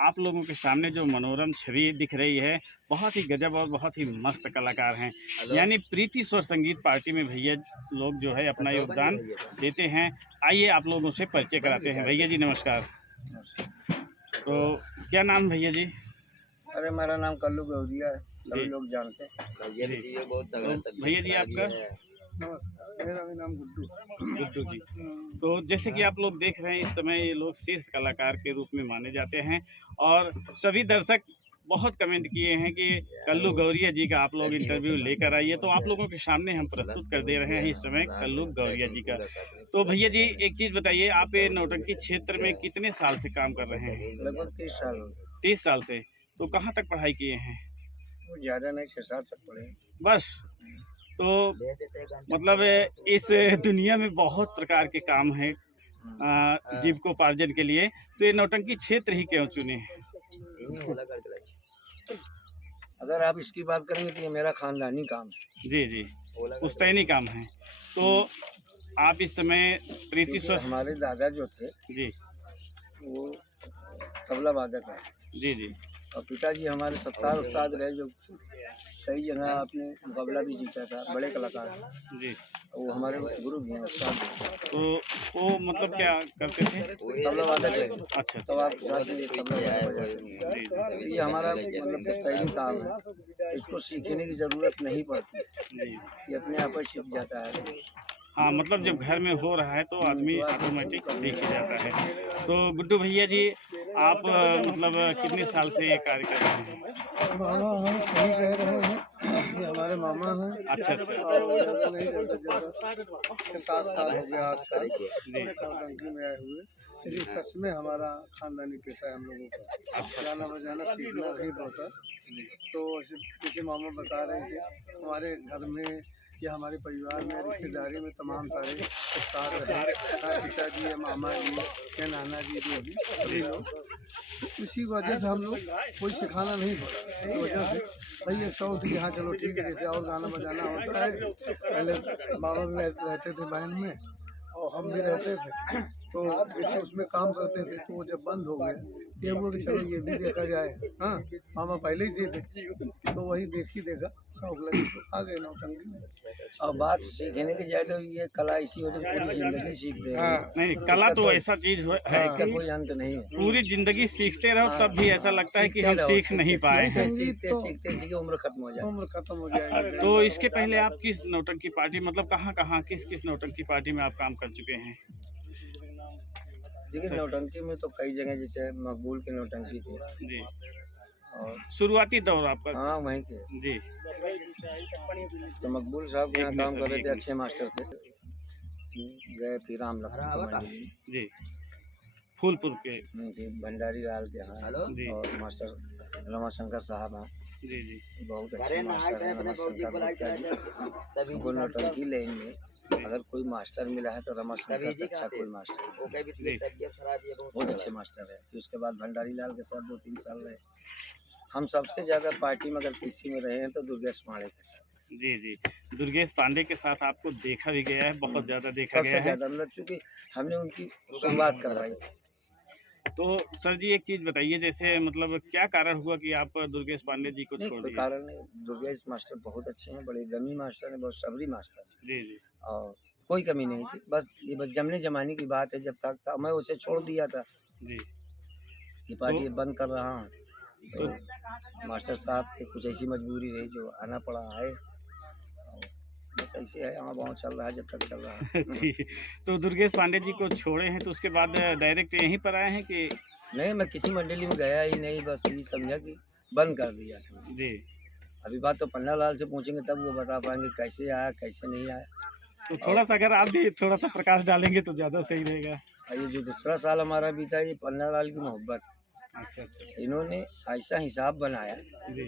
आप लोगों के सामने जो मनोरम छवि दिख रही है, बहुत ही गजब और बहुत ही मस्त कलाकार हैं। यानी प्रीति स्वर संगीत पार्टी में भैया लोग जो है अपना योगदान देते हैं। आइए आप लोगों से परिचय कराते हैं। भैया जी नमस्कार। तो क्या नाम भैया जी? अरे मेरा नाम कल्लू गौरिया है, सभी जी लोग जानते हैं। जी। तो भैया जी आपका? नमस्कार, मेरा भी नाम गुड्डू। गुड्डू जी। तो जैसे कि आप लोग देख रहे हैं, इस समय ये लोग शीर्ष कलाकार के रूप में माने जाते हैं और सभी दर्शक बहुत कमेंट किए हैं कि कल्लू गौरिया जी का आप लोग इंटरव्यू लेकर आइए। तो आप लोगों के सामने हम प्रस्तुत कर दे रहे हैं इस समय कल्लू गौरिया जी का। तो भैया जी एक चीज़ बताइए, आप ये नौटंकी क्षेत्र में कितने साल से काम कर रहे हैं? लगभग 30 साल हो गए। 30 साल से। तो कहाँ तक पढ़ाई किए हैं? वो ज़्यादा नहीं, 6-7 तक पढ़े। बस। तो मतलब इस दुनिया में बहुत प्रकार के काम हैं जीविकोपार्जन के लिए, तो ये नौटंकी क्षेत्र ही क्यों चुने? अगर आप इसकी बात करेंगे तो ये मेरा खानदानी काम है। जी जी, पुश्तैनी काम है। तो आप इस समय प्रीति क्योंकि स्वर हमारे दादा जो थे जी वो तबला वादक है जी जी और पिताजी हमारे सत्तार उस्ताद रहे, जो कई जगह आपने मुकाबला भी जीता था, बड़े कलाकार हैं। जी। वो हमारे गुरु भी हैं, उस्ताद भी हैं। तो वो मतलब क्या करते थे? तबला वादक रहे। अच्छा तब अच्छा। आपके साथ में ये तबला वादक बजाते हैं। जी जी ये हमारा मतलब पुश्तैनी काम है, इसको सीखने की ज़रूरत नहीं पड़ती, जी। ये अपने आप ही सीख जाता है। हाँ, मतलब जब घर में हो रहा है तो आदमी ऑटोमेटिक सीख ही जाता है। तो गुड्डू भैया जी आप मतलब कितने साल से ये कार्य कर रहे हैं? मामा हम सही कह रहे हैं, ये हमारे मामा हैं। अच्छा अच्छा। और ज़्यादा नहीं, ज़्यादा 6-7 साल हो गए, 8 साल जी नौटंकी में आए हुए। ये सच में हमारा खानदानी पेशा है हम लोगों का। गाना बजाना सीखना नहीं पड़ता। तो ऐसे जैसे मामा बता रहे थे, हमारे घर में या हमारे परिवार में रिश्तेदारी में तमाम सारे उस्ताद रहे, पिताजी या मामा जी या नाना जी, जो भी सभी लोग। तो इसी वजह से हम लोग कोई सिखाना नहीं पड़ा। इस वजह से भाई एक शौक थी कि हाँ चलो ठीक है, जैसे और गाना बजाना होता है, पहले बाबा भी रहते थे बैंड में और हम भी रहते थे, तो जैसे उसमें काम करते थे। तो वो जब बंद हो गया, ये हुआ कि चलो ये भी देखा जाए। हाँ, मामा पहले ही से थे, तो वही देखा, शौक लगी तो आ गए नौटंकी में। और बात सीखने की जाए तो ये कला ऐसी होती है, पूरी जिंदगी सीखते हैं। हाँ, नहीं, कला तो ऐसा चीज है इसका कि कोई अंत नहीं है। पूरी जिंदगी सीखते रहो तब भी ऐसा लगता है कि हम सीख नहीं पाए हैं। सीखते उम्र खत्म हो जाए, उम्र खत्म हो जाएगी। तो इसके पहले आप किस नौटंकी पार्टी मतलब कहाँ किस नौटंकी पार्टी में आप काम कर चुके हैं? देखिए नौटंकी में तो कई जगह, जैसे मकबूल की नौटंकी थी जी, और शुरुआती दौर आपका? हाँ वहीं के। जी। तो मकबूल साहब के यहाँ एक काम मिनट कर रहे सर, थे, अच्छे मास्टर थे। गए फिर राम लखन मंडी जी, फूलपुर के। उनके भंडारी लाल के यहाँ, जी और मास्टर रमाशंकर साहब हैं, जी जी बहुत अच्छे मास्टर हैं रमाशंकर गुप्ता जी। उनको नौटंकी लाइन में अगर कोई मास्टर मिला है तो रमाशंकर से अच्छा कोई मास्टर नहीं। बहुत अच्छे मास्टर है। फिर उसके बाद भंडारी लाल के साथ 2-3 साल रहे। हम सबसे ज़्यादा पार्टी में अगर किसी में रहे हैं तो दुर्गेश पांडे के साथ। जी जी। दुर्गेश पांडे के साथ आपको देखा भी गया है, बहुत ज़्यादा देखा गया सबसे है। ज़्यादा मतलब चूँकि हमने उनकी शुरुआत करवाई थी। तो सर जी एक चीज़ बताइए, जैसे मतलब क्या कारण हुआ कि आप दुर्गेश पांडे जी को नहीं, छोड़ कोई दिए? कारण नहीं। दुर्गेश मास्टर बहुत अच्छे हैं, बड़े गमी मास्टर हैं, बहुत सबरी मास्टर हैं जी जी और कोई कमी नहीं थी। बस ये बस जमने जमाने की बात है, जब तक था मैं उसे छोड़ दिया था जी। कि पार्टी बंद कर रहा हूँ। तो मास्टर साहब की कुछ ऐसी मजबूरी रही जो आना पड़ा, आए। और बस ऐसे है, आवा चल रहा है जब तक चल रहा है। जी। तो दुर्गेश पांडे जी को छोड़े हैं तो उसके बाद डायरेक्ट यहीं पर आए हैं कि? नहीं, मैं किसी मंडली में गया ही नहीं, बस ये समझा कि बंद कर दिया था। जी। अभी बात तो पन्ना लाल से पूछेंगे तब वो बता पाएंगे कैसे आया कैसे नहीं आया। तो थोड़ा सा अगर आप भी थोड़ा सा प्रकाश डालेंगे तो ज़्यादा सही रहेगा। और ये जो दूसरा साल हमारा बीता, ये पन्ना लाल की मोहब्बत। अच्छा अच्छा। इन्होंने ऐसा हिसाब बनाया जी।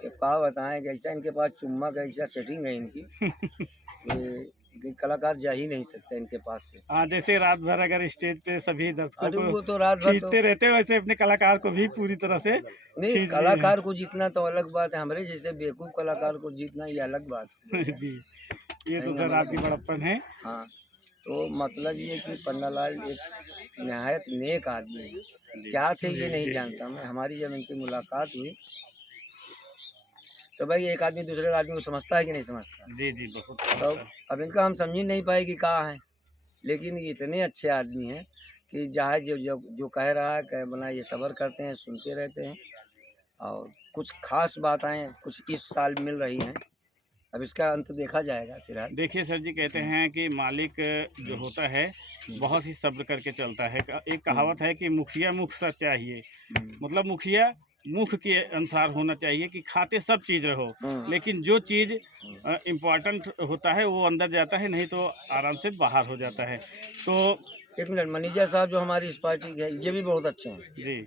कि क्या बताएं, कैसा इनके पास चुम्मा कैसा सेटिंग है इनकी कि कलाकार जा ही नहीं सकता इनके पास से। हाँ, जैसे रात भर अगर स्टेज पे सभी दर्शकों अरे को वो तो रात भर तो खींचते रहते हैं, वैसे अपने कलाकार को भी पूरी तरह से नहीं, खींच लिए हैं। कलाकार को जीतना तो अलग बात है, हमारे जैसे बेवकूफ़ कलाकार को जीतना ये अलग बात है। जी, ये तो सर आपकी बड़प्पन है। हाँ, तो मतलब ये कि पन्ना लाल एक निहायत नेक आदमी है। क्या थे ये नहीं जानता मैं। हमारी जब इनकी मुलाकात हुई तो भाई एक आदमी दूसरे आदमी को समझता है कि नहीं समझता। जी जी बहुत तो अब इनका हम समझ ही नहीं पाए कि कहाँ है, लेकिन ये इतने अच्छे आदमी हैं कि जहाँ जो कह रहा है कह बना ये सब्र करते हैं, सुनते रहते हैं। और कुछ खास बातें कुछ इस साल मिल रही हैं, अब इसका अंत देखा जाएगा फिलहाल। देखिए सर जी, कहते हैं कि मालिक जो होता है बहुत ही सब्र करके चलता है। एक कहावत है कि मुखिया मुख सा चाहिए, मतलब मुखिया मुख के अनुसार होना चाहिए कि खाते सब चीज़ रहो, लेकिन जो चीज़ इम्पोर्टेंट होता है वो अंदर जाता है, नहीं तो आराम से बाहर हो जाता है। तो एक मिनट, मैनेजर साहब जो हमारी इस पार्टी के हैं ये भी बहुत अच्छे हैं। जी,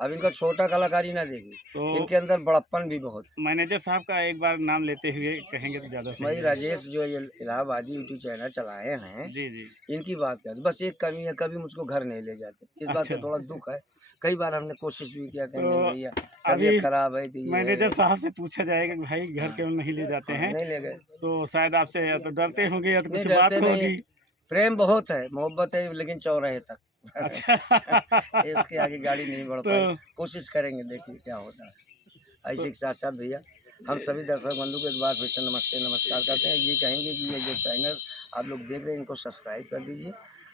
अब इनका छोटा कलाकारी ना देखिए, तो इनके अंदर बड़प्पन भी बहुत है। मैनेजर साहब का एक बार नाम लेते हुए कहेंगे तो ज़्यादा सही भाई है। राजेश जो ये इलाहाबादी यूट्यूब चैनल चलाए हैं, जी जी। इनकी बात कर, बस एक कमी है, कभी मुझको घर नहीं ले जाते। इस बात से अच्छा। थोड़ा दुख है। कई बार हमने कोशिश भी किया कि तो नहीं भैया अभी तबीयत खराब है तो ये मैनेजर साहब से पूछा जाएगा कि भाई घर क्यों नहीं ले जाते हैं, नहीं ले गए। तो शायद आपसे या तो डरते होंगे या तो नहीं कुछ बात डरते नहीं, होगी। प्रेम बहुत है, मोहब्बत है, लेकिन चौराहे तक। अच्छा। इसके आगे गाड़ी नहीं बढ़ तो पाई। कोशिश करेंगे, देखिए क्या होता है। ऐसे के साथ साथ भैया हम सभी दर्शक बंधु को एक बार फिर से नमस्ते नमस्कार करते हैं। ये कहेंगे कि ये जो चैनल आप लोग देख रहे हैं इनको सब्सक्राइब कर दीजिए।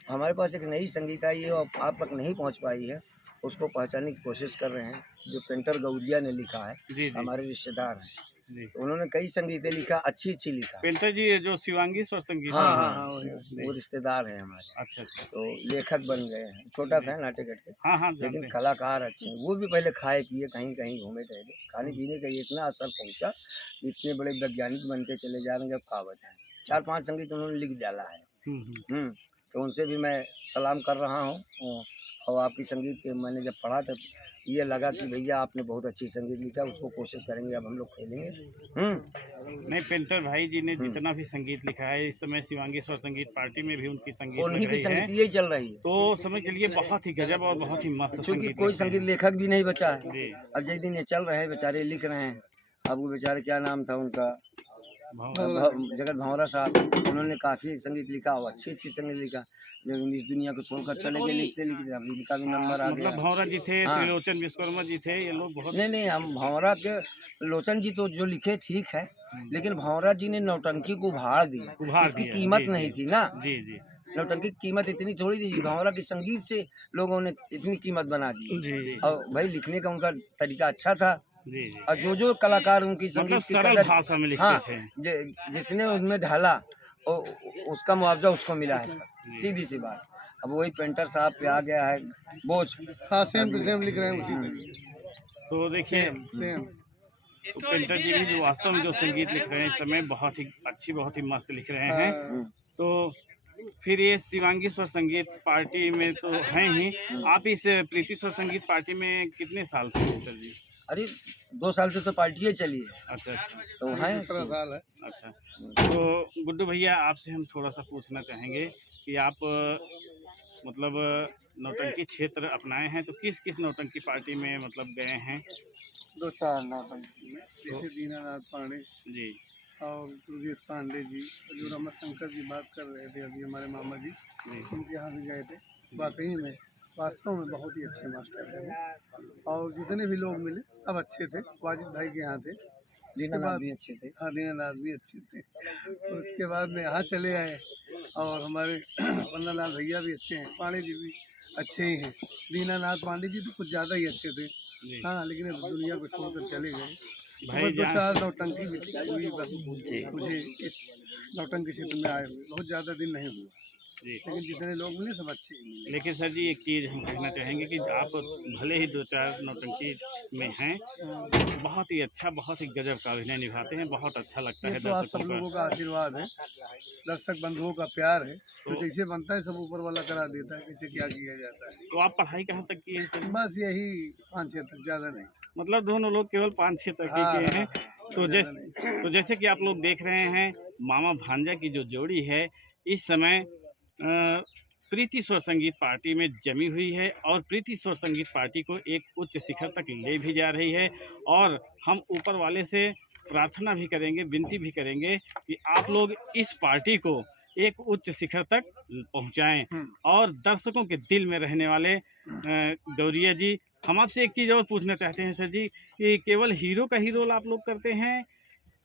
हमारे पास एक नई संगीत आई है और आप तक नहीं पहुंच पाई है, उसको पहचानने की कोशिश कर रहे हैं। जो पेंटर गौरिया ने लिखा है, जी जी हमारे रिश्तेदार हैं, जी। तो उन्होंने कई संगीतें लिखा, अच्छी लिखा। पेंटर जी ये जो शिवांगी स्वर संगीत हाँ में हाँ हैं। हाँ, वो रिश्तेदार हैं हमारे। अच्छा अच्छा। तो लेखक बन गए हैं, छोटा सा है नाटे के, हाँ हाँ जानते लेकिन हैं। कलाकार अच्छे हैं। वो भी पहले खाए पिए कहीं कहीं घूमे टहले, खाने पीने का इतना असर पहुंचा कि इतने बड़े वैज्ञानिक बनते चले जा रहे हैं। जब कहावत है 4-5 संगीत उन्होंने लिख डाला है। तो उनसे भी मैं सलाम कर रहा हूँ। और आपकी संगीत के मैंने जब पढ़ा तब ये लगा कि भैया आपने बहुत अच्छी संगीत लिखा, उसको कोशिश करेंगे अब हम लोग खेलेंगे। नहीं, पेंटर भाई जी ने जितना भी संगीत लिखा है, इस समय शिवांगी स्वर संगीत पार्टी में भी उनकी संगीत उन्हीं लग की रही संगीत है, यही चल रही है, तो समझ चलिए बहुत ही गजब और बहुत ही मस्त क्योंकि संगीत कोई लिखते संगीत हैं। लेखक भी नहीं बचा है। जी अब जिस दिन ये चल रहे हैं बेचारे लिख रहे हैं। अब वो बेचारे क्या नाम था उनका, भाव- जगत भंवरा साहब, उन्होंने काफ़ी संगीत लिखा और अच्छी संगीत लिखा, लेकिन इस दुनिया को छोड़कर चले गए लिखते लिखते। अब इनका भी नंबर आ गया। मतलब भंवरा जी थे, हाँ। त्रिलोचन विश्वकर्मा जी थे, ये लोग बहुत नहीं हम भंवरा के लोचन जी तो जो लिखे ठीक है, लेकिन भंवरा जी ने नौटंकी को उभार दिया। उभार इसकी दिया। कीमत जी, नहीं जी। थी ना, जी जी नौटंकी की कीमत इतनी थोड़ी थी। भंवरा के संगीत से लोगों ने इतनी कीमत बना दी। जी जी और भाई लिखने का उनका तरीका अच्छा था। जी जी। और जो कलाकार उनकी मतलब संगीत की सरल कदर, भाषा में लिखते हाँ, थे। जिसने उनमें ढाला उसका मुआवजा उसको मिला है सर, सीधी सी बात। अब वही पेंटर साहब पे आ गया है बोझ। हाँ सेम टू सेम लिख रहे हैं उसी तरीके तो देखिए, सेम। तो पेंटर जी भी जो वास्तव में जो संगीत लिख रहे हैं इस समय बहुत ही अच्छी, बहुत ही मस्त लिख रहे हैं। तो फिर ये शिवांगी स्वर संगीत पार्टी में तो हैं ही, आप इस प्रीति स्वर संगीत पार्टी में कितने साल से हैं सर जी? अरे 2 साल से तो पार्टी चली है, अच्छा अच्छा तो है। 17 साल है। अच्छा। तो गुड्डू भैया आपसे हम थोड़ा सा पूछना चाहेंगे कि आप मतलब नौटंकी क्षेत्र अपनाए हैं, तो किस किस नौटंकी पार्टी में मतलब गए हैं? 2-4 नौटंकी में, जैसे दीनानाथ पांडे जी और दुर्गेश पांडे जी, जो रमाशंकर जी बात कर रहे थे अभी हमारे मामा जी, जी उनके यहाँ भी गए थे। वाकई में वास्तव में बहुत ही अच्छे मास्टर हैं और जितने भी लोग मिले सब अच्छे थे। वाजिद भाई के यहाँ थे, उसके बाद भी अच्छे थे। हाँ दीनानाथ भी अच्छे थे। और उसके बाद में यहाँ चले आए और हमारे वन्नालाल भैया भी अच्छे हैं, पांडे जी भी अच्छे ही हैं। दीनानाथ पांडे जी तो कुछ ज़्यादा ही अच्छे थे। जी हाँ लेकिन अब दुनिया को छोड़कर चले गए। भाई बस जान 2-4 नौटंकी भी हुई बस मुझे इस नौटंकी क्षेत्र में आए हुए, बहुत ज़्यादा दिन नहीं हुए, जी। लेकिन जितने लोग मिले सब अच्छे ही मिले। लेकिन सर जी एक चीज़ हम कहना चाहेंगे कि आप भले ही 2-4 नौटंकी में हैं, बहुत ही अच्छा, बहुत ही गजब का अभिनय निभाते हैं, बहुत अच्छा लगता ये है तो आप सब दर्शकों लोगों का। का आशीर्वाद है, दर्शक बंधुओं का प्यार है। तो जैसे बनता है सब ऊपर वाला करा देता है, कैसे क्या किया जाता है। तो आप पढ़ाई कहाँ तक किए हैं सर? बस यही 5-6 तक, ज़्यादा नहीं। मतलब दोनों लोग केवल 5-6 तक ही हाँ, किए हैं। तो ज़्यादा नहीं। जैसे कि आप लोग देख रहे हैं, मामा भांजा की जो जोड़ी है इस समय प्रीति स्वर संगीत पार्टी में जमी हुई है और प्रीति स्वर संगीत पार्टी को एक उच्च शिखर तक ले भी जा रही है। और हम ऊपर वाले से प्रार्थना भी करेंगे, विनती भी करेंगे कि आप लोग इस पार्टी को एक उच्च शिखर तक पहुंचाएं और दर्शकों के दिल में रहने वाले गौरिया जी, हम आपसे एक चीज़ और पूछना चाहते हैं सर जी कि केवल हीरो का ही रोल आप लोग करते हैं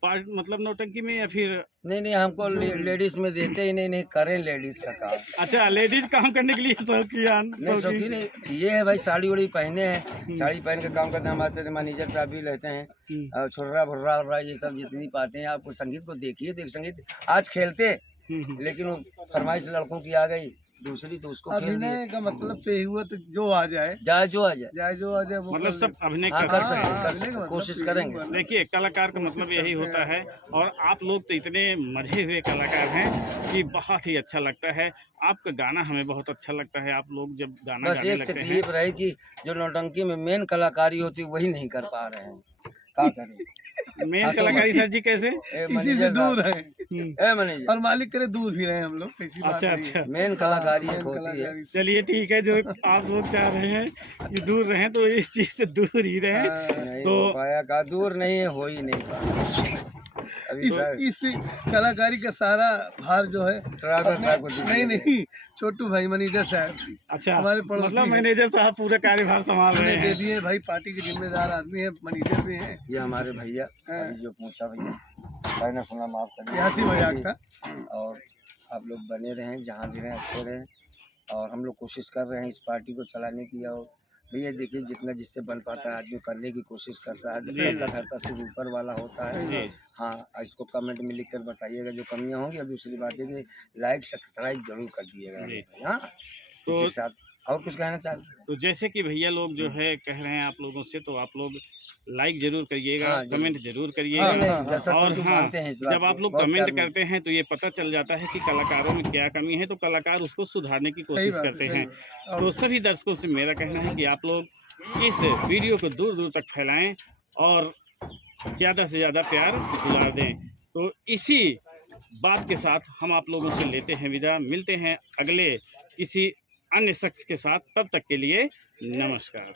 पार्ट मतलब नौटंकी में, या फिर नहीं नहीं, हमको लेडीज में देते ही नहीं, नहीं करें लेडीज का काम। अच्छा लेडीज काम करने के लिए शौकीन नहीं शौकीन नहीं, ये है भाई साड़ी उड़ी पहने हैं, साड़ी पहन के काम करते हैं। हमारे साथ मैनेजर साहब भी रहते हैं और छुर्रा भुर्रा उर्रा ये सब जितनी पाते हैं। आपको संगीत को देखिए, देख संगीत आज खेलते लेकिन वो फरमाइश लड़कों की आ गई दूसरी, तो उसको खेल दिए। अभिनय का मतलब तो यही हुआ, तो जो आ जाए जाए जो आ जाए, जाए जो आ जाए वो मतलब सब अभिनय हाँ कर कर सकते हैं। सकते, कर सकते, कोशिश करेंगे। देखिए कलाकार का मतलब यही होता है, और आप लोग तो इतने मजे हुए कलाकार हैं कि बहुत ही अच्छा लगता है। आपका गाना हमें बहुत अच्छा लगता है, आप लोग जब गाना बस गाने एक लगते हैं। तकलीफ रही कि जो नौटंकी में मेन कलाकारी होती है वही नहीं कर पा रहे हैं, क्या करें। मेन कलाकारी सर जी कैसे? इसी से दूर है मैनेजर और मालिक करे दूर भी रहे हम लोग, ऐसी बात अच्छा नहीं है। अच्छा, मेन कलाकारी एक मेन होती है। कलाकारी से। चलिए ठीक है, जो आप लोग चाह रहे हैं कि दूर रहें तो इस चीज़ से दूर ही रहें। नहीं तो हो पाया, का दूर नहीं है, हो ही नहीं पाया अभी सर। इस कलाकारी का सारा भार जो है ड्राइवर साहब को नहीं नहीं छोटू भाई मैनेजर साहब अच्छा, हमारे पड़ोसी मतलब हैं। मैनेजर साहब पूरा कार्यभार संभाल रहे उन्हें दे हैं। दिए भाई, पार्टी के जिम्मेदार आदमी है, मैनेजर भी है। ये हमारे भैया अभी जो पूछा भैया, मैंने सुना माफ करिए, हंसी मजाक था। और आप लोग बने रहें, जहाँ भी रहें अच्छे रहें, और हम लोग कोशिश कर रहे हैं इस पार्टी को चलाने की। और भैया देखिए जितना जिससे बन पाता है आदमी करने की कोशिश करता है। धरता धरता से ऊपर वाला होता है। जी। हाँ, इसको कमेंट में लिख कर बताइएगा जो कमियाँ होंगी। और दूसरी बात है कि लाइक सब्सक्राइब जरूर कर दिएगा। जी। हाँ, तो इसके साथ और कुछ कहना चाहते हैं? तो जैसे कि भैया लोग जो है कह रहे हैं आप लोगों से, तो आप लोग लाइक जरूर करिएगा, हाँ, जरूर। कमेंट जरूर हाँ, करिएगा। हाँ, दर्शक और लोग हाँ, मानते हैं इस बात जब आप को, लोग बहुत कमेंट प्यार मिलता करते हैं तो ये पता चल जाता है कि कलाकारों में क्या कमी है, तो कलाकार उसको सुधारने की सही कोशिश बात है, करते सही हैं। बात। तो सभी दर्शकों से मेरा कहना है कि आप लोग इस वीडियो को दूर दूर तक फैलाएं और ज़्यादा से ज़्यादा प्यार दुलार दें। तो इसी बात के साथ हम आप लोगों से लेते हैं विदा, मिलते हैं अगले किसी अन्य शख्स के साथ, तब तक के लिए नमस्कार।